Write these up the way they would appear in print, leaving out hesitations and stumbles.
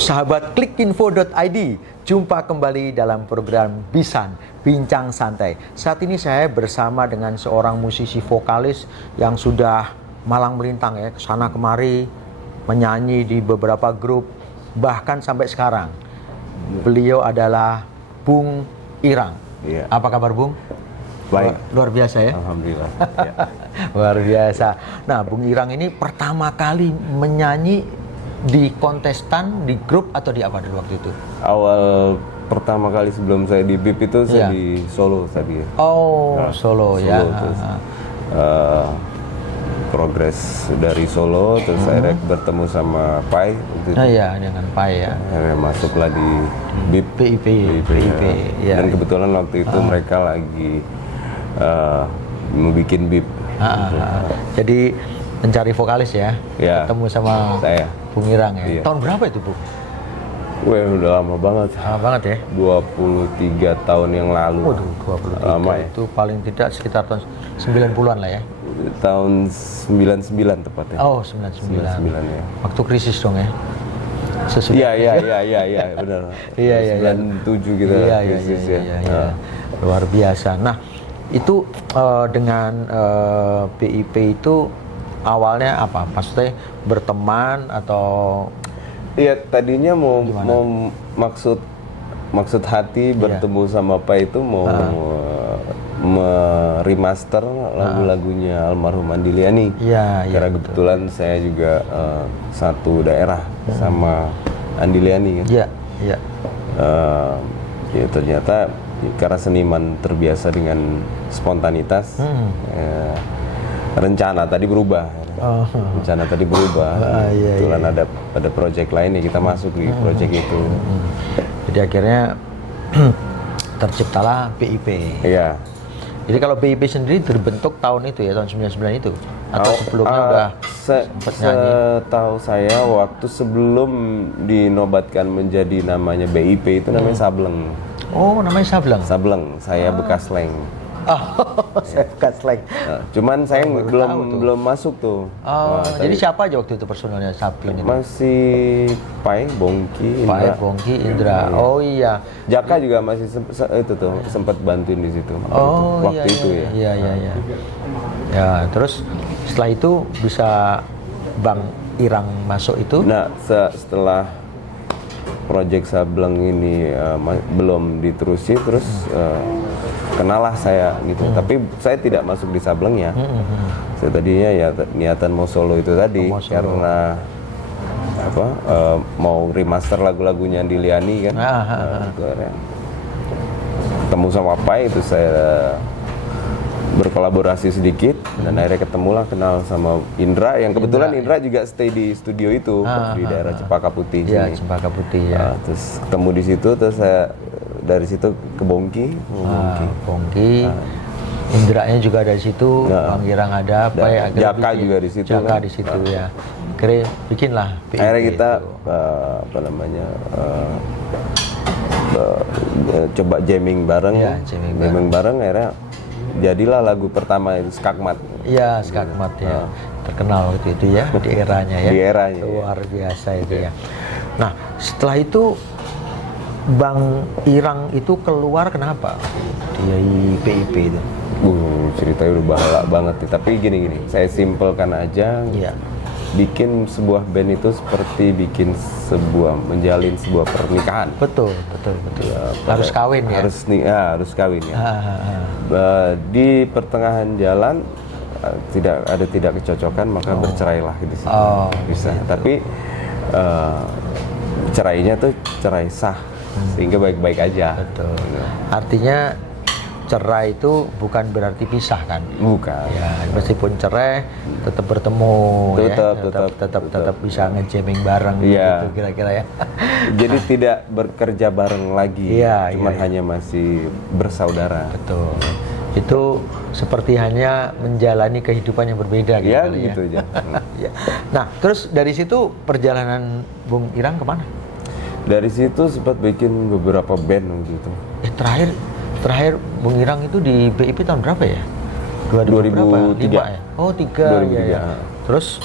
sahabat klikinfo.id, jumpa kembali dalam program Bisan, Bincang Santai. Saat ini saya bersama dengan seorang musisi vokalis yang sudah malang melintang ya, kesana kemari, menyanyi di beberapa grup, bahkan sampai sekarang. Beliau adalah Bung Irang. Iya. Apa kabar Bung? Baik. Luar biasa ya? Alhamdulillah. Ya. Luar biasa. Nah, Bung Irang ini pertama kali menyanyi di kontestan, di grup atau di apa dulu waktu itu? Awal pertama kali sebelum saya di BIP itu saya di Solo tadi ya. Oh, Nah, Solo ya. Terus, progres dari Solo, terus saya bertemu sama Pai. Nah ya, dengan Pai ya. Akhirnya masuklah di BIP. BIP. Ya. Dan kebetulan waktu itu mereka lagi mau bikin BIP. Jadi mencari vokalis ya. Ya. Ketemu sama saya. Bung Irang ya. Iya. Tahun berapa itu, Bung? Wah, udah lama banget. Lama banget ya. 23 tahun yang lalu. Waduh, 23 lama ya. itu paling tidak sekitar tahun 90-an lah ya. Tahun 99 tepatnya. Oh, 99 ya. Waktu krisis dong ya. Iya, benar. Iya. 97 kita krisis ya. Iya. Luar biasa. Nah, itu dengan BIP itu awalnya apa? Maksudnya berteman atau? Iya, tadinya mau maksud hati bertemu sama Pak itu mau meremaster lagu-lagunya almarhum Andi Liani. Iya. Karena kebetulan saya juga satu daerah sama Andi Liani kan. Iya. Ya ternyata karena seniman terbiasa dengan spontanitas, rencana tadi berubah. Kebetulan ada project lain ya, kita masuk di project itu. Jadi akhirnya terciptalah BIP. Iya. Jadi kalau BIP sendiri terbentuk tahun itu ya, tahun 99 itu? Atau sebelumnya udah sempat nyanyi? Setahu saya waktu sebelum dinobatkan menjadi namanya BIP itu namanya Sableng. Oh, namanya Sableng? Sableng, saya bekas slang. Saya bekas slang. Cuman saya belum masuk tuh. Jadi siapa aja waktu itu personalnya Sableng itu? Masih Pai, Bongki, Indra. Oh iya. Jaka juga masih sempat bantuin di situ. Waktu itu ya. Iya. Ya, terus setelah itu bisa Bang Irang masuk itu? Nah, setelah proyek Sableng ini belum diterusi, terus kenalah saya gitu. Tapi saya tidak masuk di Sableng ya. Saya tadinya ya niatan mau solo itu tadi karena mau remaster lagu-lagunya Andi Liani kan. Ketemu sama Pai itu saya berkolaborasi sedikit dan akhirnya ketemulah kenal sama Indra yang kebetulan Indra juga stay di studio itu di daerah Cempaka Putih sini. Iya, Cempaka Putih ya. Terus ketemu di situ, terus saya dari situ ke Bongki. Indranya juga dari situ, Bang Irang ada, Jaka juga di situ. Jaka di situ ya. Akhirnya bikinlah BIP. Akhirnya kita coba jamming bareng. Ya, jamming bareng akhirnya jadilah lagu pertama itu Skakmat. Iya, Skakmat ya. Terkenal waktu itu ya, di eranya ya. Di eranya. Luar biasa itu ya. Nah, setelah itu Bang Irang itu keluar kenapa? Di BIP itu. Ceritanya udah bahala banget nih. Tapi gini, saya simpelkan aja. Iya. Bikin sebuah band itu seperti menjalin sebuah pernikahan. Betul. Harus kawin ya. Harus kawin ya. Di pertengahan jalan tidak kecocokan, maka bercerailah di situ. Bisa. Gitu. Tapi cerainya tuh cerai sah, sehingga baik-baik aja. Betul. Artinya cerai itu bukan berarti pisah kan? Bukan. Ya, meskipun cerai tetap bertemu, tetap bisa nge-jamming bareng gitu kira-kira ya. Jadi tidak bekerja bareng lagi, cuman hanya masih bersaudara. Betul. Itu seperti hanya menjalani kehidupan yang berbeda gitu ya. Gitu aja. Nah, terus dari situ perjalanan Bung Irang kemana? Dari situ sempat bikin beberapa band gitu. Terakhir Bung Irang itu di BIP tahun berapa ya? 2003 ya? Oh, 3 2003. Ya. Terus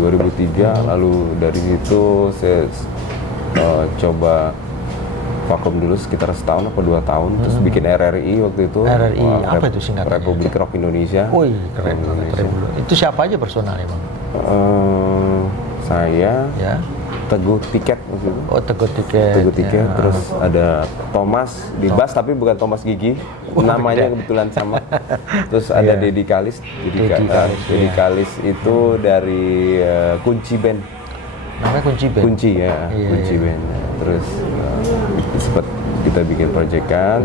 2003 lalu dari situ saya coba vakum dulu sekitar setahun apa 2 tahun, terus bikin RRI waktu itu. RRI, apa itu singkatannya? Republik Rock Indonesia. Wih, keren banget. Itu siapa aja personalnya Bang? Saya, Ya. Teguh Tiket waktu itu. Oh, Teguh Tiket. Teguh Tiket, Ya. terus ada Thomas di bass tapi bukan Thomas Gigi, namanya kebetulan sama. Terus ada Iya. Dedi Kalis. Dedi Kalis, Dedi iya. Kalis itu dari Kunci Band. Namanya Kunci Band. Kunci ya, Iya, Kunci iya. Band. Terus sempat kita bikin proyekan,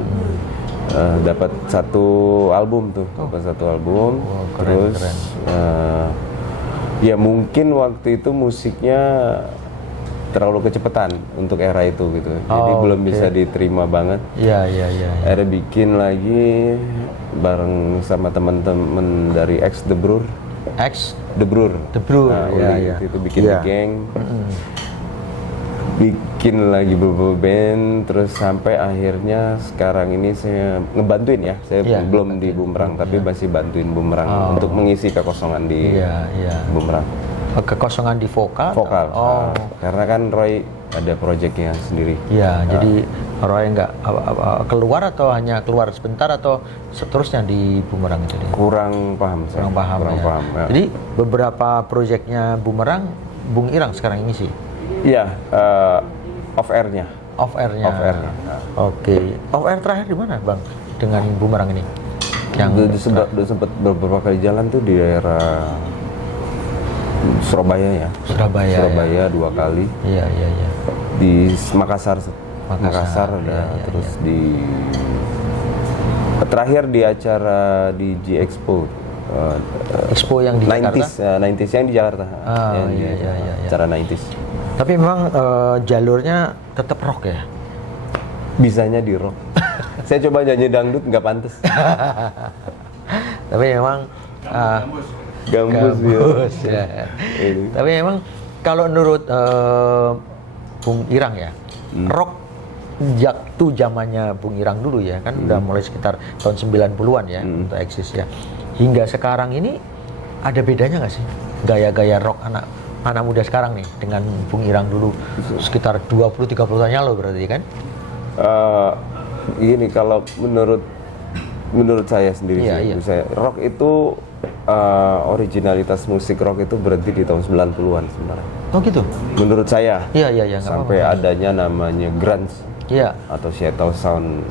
dapat satu album tuh, dapat satu album. Wow, keren, terus keren. ya mungkin waktu itu musiknya terlalu kecepatan untuk era itu gitu, jadi Oh, belum oke. bisa diterima banget. Iya, iya, iya. Ya. Akhirnya bikin lagi bareng sama teman-teman dari X The Brewer. X The Brewer. The Brewer, Nah, iya, Uli iya. itu bikin Iya. The Gang. Bikin lagi beberapa band, terus sampai akhirnya sekarang ini saya ngebantuin ya. Saya Iya, belum di Bumerang, tapi masih bantuin Bumerang untuk mengisi kekosongan di Iya, iya. Bumerang. Kekosongan di vokal? Vokal. Oh. Nah, karena kan Roy ada proyeknya sendiri. Iya, jadi Roy nggak keluar atau hanya keluar sebentar atau seterusnya di Bumerang itu? Kurang paham saya. Kurang paham ya. ya. Jadi beberapa proyeknya Bumerang, Bung Irang sekarang ini sih? Iya, off air-nya. Off air-nya? Off air-nya. Oke. Off air terakhir di mana Bang dengan Bumerang ini? Udah sempat beberapa kali jalan tuh di daerah Surabaya ya. Surabaya, Surabaya 2 kali. Iya, iya, iya. Di Makassar ada, iya, iya, terus di terakhir di acara di G Expo. Expo yang di Jakarta? 90s yang di Jakarta. Ah, Yang di iya, iya, iya, iya. Acara 90s. Tapi memang jalurnya tetap rock ya? Bisanya di rock. Saya coba nyanyi dangdut nggak pantas. Tapi memang Gambus ya. Ini. Tapi memang kalau menurut Bung Irang ya, rock waktu zamannya Bung Irang dulu ya, kan udah mulai sekitar tahun 90-an ya untuk eksis ya. Hingga sekarang ini ada bedanya nggak sih gaya-gaya rock anak muda sekarang nih dengan Bung Irang dulu sekitar 20-30 tahun yang lalu berarti kan? Gini, kalau menurut saya sendiri Iya, sih, iya. saya rock itu originalitas musik rock itu berhenti di tahun 90-an sebenarnya. Oh gitu? Menurut saya. Iya, iya, iya. nggak Sampai apa-apa. adanya namanya grunge Iya. atau Seattle Sound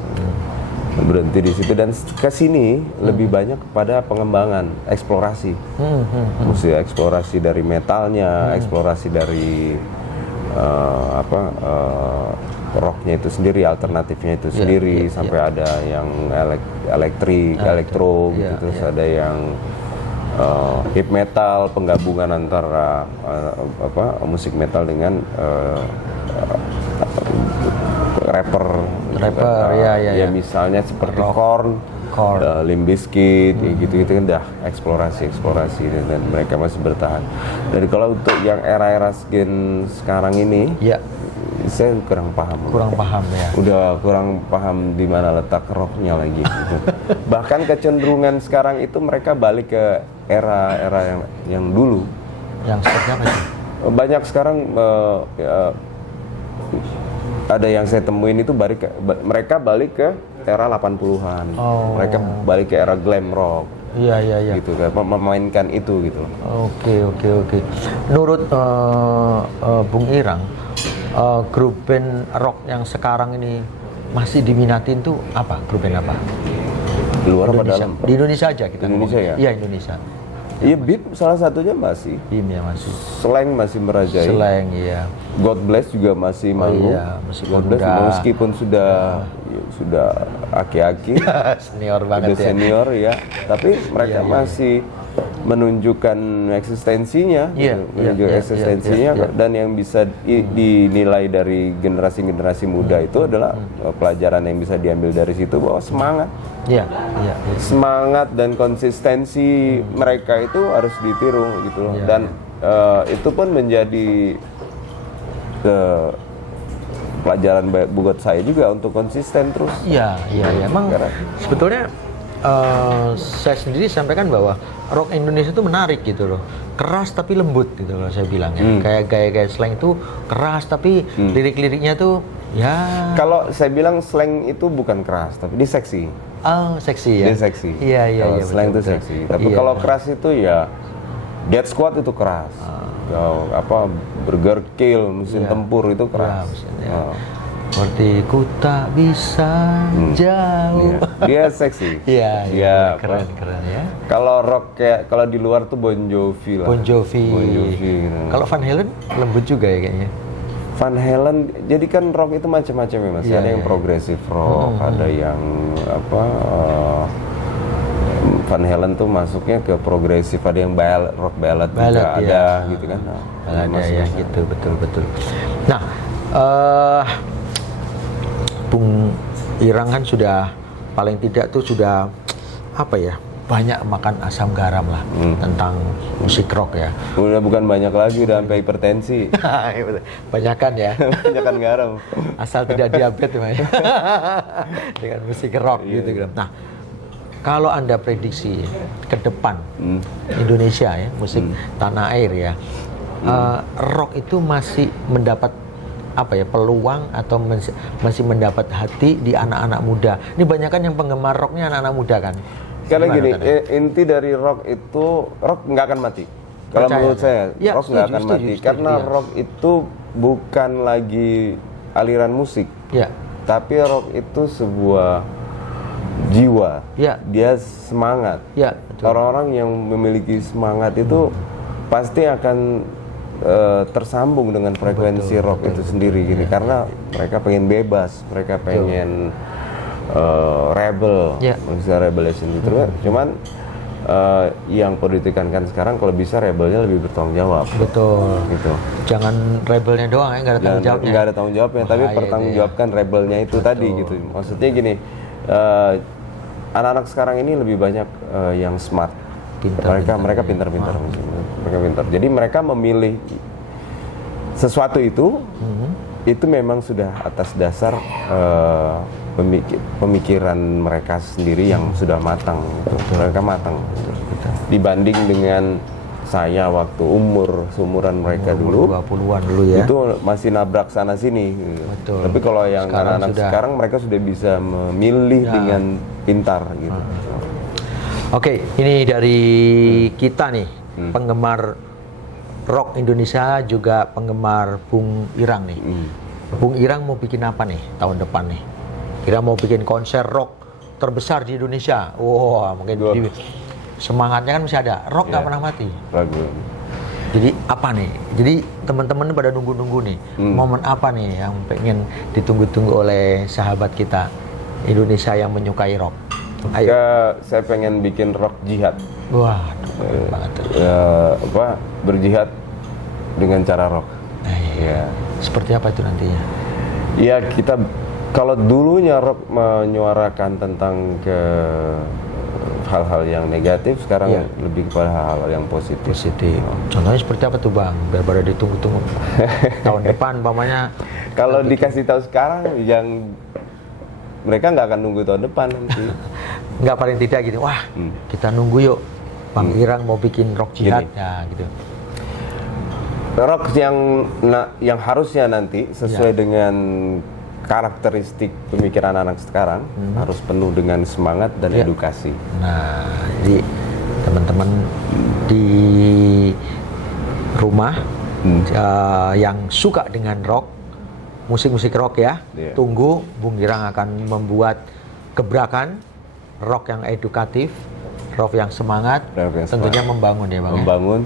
berhenti di situ, dan ke sini lebih banyak kepada pengembangan, eksplorasi. Musik eksplorasi dari metalnya, eksplorasi dari rocknya itu sendiri, alternatifnya itu sendiri, iya, sampai ada yang elektro gitu, iya, terus iya. ada yang hip metal, penggabungan antara musik metal dengan rapper, ya. misalnya seperti Korn. Limp Bizkit, gitu-gitu kan dah eksplorasi dan mereka masih bertahan. Dari kalau untuk yang era-era gen sekarang ini, Iya. saya kurang paham. Kurang paham ya. Udah kurang paham di mana letak rocknya lagi. Gitu. Bahkan kecenderungan sekarang itu mereka balik ke era-era yang dulu. Yang seperti apa sih? Banyak sekarang ada yang saya temuin itu mereka balik ke era 80-an. Oh. Mereka balik ke era glam rock. Iya, iya, iya. Gitu kan, memainkan itu gitu loh. Oke. Menurut Bung Irang, grup band rock yang sekarang ini masih diminatin tuh apa? Grup band apa? Luar apa Indonesia. dalam? Di Indonesia aja kita Indonesia ngomong. ya? Iya, Indonesia. Iya, Beat salah satunya masih. Bim ya masih. Slang masih merajai. Slang, iya. God Bless juga masih manggung. iya, meskipun God Bless udah- meskipun sudah aki-aki, Senior sudah banget ya. senior ya, tapi mereka masih menunjukkan eksistensinya, Iya, gitu, menunjukkan iya, eksistensinya, iya. dan yang bisa dinilai dari generasi-generasi muda itu adalah pelajaran yang bisa diambil dari situ, bahwa semangat Iya. dan konsistensi mereka itu harus ditiru gitu loh. Iya, Dan itu pun menjadi pelajaran buat saya juga untuk konsisten terus. Iya. Emang Karena- sebetulnya saya sendiri sampaikan bahwa rock Indonesia itu menarik gitu loh, keras tapi lembut gitu loh saya bilang ya. Kayak gaya-gaya slang itu keras tapi lirik-liriknya tuh ya. Kalau saya bilang slang itu bukan keras, tapi dia seksi. Oh, seksi ya. Dia seksi. Iya iya Kalau iya. slang itu betul. seksi. Tapi Iya. kalau keras itu ya Death Squad itu keras. Kalau apa Burger Kill mesin Iya. tempur itu keras. Iya, mesinnya. Oh. Seperti ku tak bisa jauh. Iya. Dia seksi. Iya, Dia iya, apa? keren ya. Kalau rock kayak kalau di luar tuh Bon Jovi lah. Bon Jovi. Bon Jovi gitu. Kalau Van Halen lembut juga ya kayaknya. Van Halen, jadi kan rock itu macam-macam ya mas. Iya, Ada yang iya. progressive rock, ada yang apa? Van Halen tuh masuknya ke progresif, ada yang rock ballad juga Ballad, ada iya. gitu kan. Nah, Ada masuk. ya gitu, betul. Nah, Bung Irang kan sudah paling tidak tuh sudah apa ya, banyak makan asam garam lah tentang musik rock ya. Udah bukan banyak lagi, udah sampai hipertensi. Banyakan ya, Banyakan garam. asal tidak diabetes Mas. Dengan musik rock gitu kan. Nah, kalau Anda prediksi ke depan Indonesia ya, musik tanah air ya, rock itu masih mendapat apa ya, peluang atau masih mendapat hati di anak-anak muda. Ini banyak kan yang penggemar rocknya anak-anak muda kan. Karena Gimana gini, Tanda? inti dari rock itu, rock nggak akan mati. Kalau Percaya, menurut saya, ya, rock nggak akan mati. setuju, Karena iya. rock itu bukan lagi aliran musik, Ya, tapi rock itu sebuah jiwa. Ya. Dia semangat. ya, betul. Orang-orang yang memiliki semangat itu pasti akan tersambung dengan frekuensi rock itu sendiri gini. Karena mereka pengen bebas, mereka pengen rebel, Ya. bisa rebellion gitu. Cuman yang perlu ditekankan sekarang kalau bisa rebelnya lebih bertanggung jawab. Betul. Gitu. Jangan rebelnya doang ya, nggak ada tanggung jawabnya. Nggak ada tanggung jawabnya, tapi Bahaya itu pertanggungjawabkan rebelnya itu tadi gitu. Maksudnya gini, anak-anak sekarang ini lebih banyak yang smart. Mereka pintar-pintar. Mereka pintar. Jadi mereka memilih sesuatu itu memang sudah atas dasar pemikiran mereka sendiri yang sudah matang. Gitu. Mereka matang. Gitu. Dibanding dengan saya waktu seumuran mereka dulu, 20-an dulu ya. itu masih nabrak sana sini. Gitu. Betul. Tapi kalau yang Sekarang anak-anak sudah. sekarang mereka sudah bisa memilih dengan pintar gitu. Oke, ini dari kita nih, penggemar rock Indonesia juga penggemar Bung Irang nih. Bung Irang mau bikin apa nih tahun depan nih? Kira mau bikin konser rock terbesar di Indonesia. Wah, mungkin jadi semangatnya kan masih ada. Rock nggak pernah mati. Ragu. Jadi apa nih? Jadi teman-teman pada nunggu-nunggu nih. Momen apa nih yang pengen ditunggu-tunggu oleh sahabat kita Indonesia yang menyukai rock? Ayo. Saya pengen bikin rock jihad. Wah, keren banget tuh. Berjihad dengan cara rock. Iya. Seperti apa itu nantinya? Ya kita kalau dulunya rock menyuarakan tentang hal-hal yang negatif, sekarang lebih kepada hal-hal yang positif. Positif. Contohnya seperti apa tuh Bang? Biar pada ditunggu-tunggu tahun depan, umpamanya. Kalau dikasih tahu sekarang, mereka nggak akan nunggu tahun depan nanti. Nggak, paling tidak gitu. Wah, kita nunggu yuk. Bang Irang mau bikin rock jihad ya gitu. Rock yang harusnya nanti sesuai dengan karakteristik pemikiran anak sekarang harus penuh dengan semangat dan edukasi. Nah, jadi teman-teman di rumah yang suka dengan rock, musik-musik rock ya, tunggu Bung Irang akan membuat gebrakan rock yang edukatif, rock yang semangat, tentunya membangun ya Bang. Membangun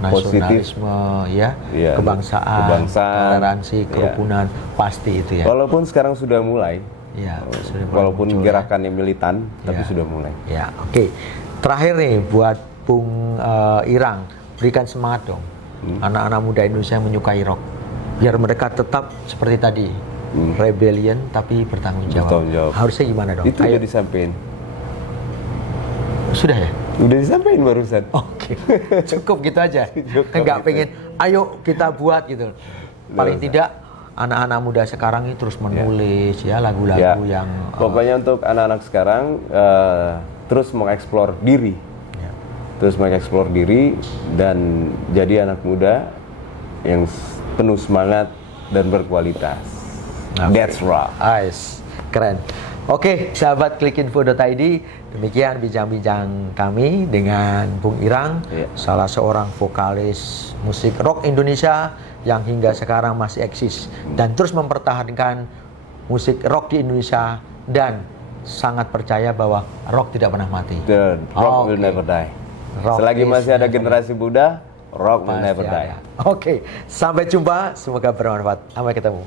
nasionalisme ya, kebangsaan, toleransi, kerukunan, pasti itu ya. Walaupun sekarang sudah mulai, walaupun gerakannya militan, tapi sudah mulai. Ya, oke. Terakhir nih buat Bung Irang, berikan semangat dong anak-anak muda Indonesia yang menyukai rock, biar mereka tetap seperti tadi, rebellion tapi bertanggung jawab. Harusnya gimana dong? Itu udah disampaikan. Sudah ya? Udah disampaikan barusan. Oke, cukup gitu aja. Enggak pengen, ayo kita buat gitu. Paling tidak anak-anak muda sekarang ini terus menulis ya lagu-lagu yang. Pokoknya untuk anak-anak sekarang terus mengeksplor diri, Ya. terus mengeksplor diri dan jadi anak muda yang penuh semangat dan berkualitas. That's right. Nice, keren. Oke, sahabat klikinfo.id, demikian bincang-bincang kami dengan Bung Irang, Iya. salah seorang vokalis musik rock Indonesia yang hingga sekarang masih eksis dan terus mempertahankan musik rock di Indonesia dan sangat percaya bahwa rock tidak pernah mati. The rock will Oke. never die. Rock Selagi is masih ada never generasi muda, rock will Pasti never ada. die. Oke, sampai jumpa. Semoga bermanfaat. Sampai ketemu.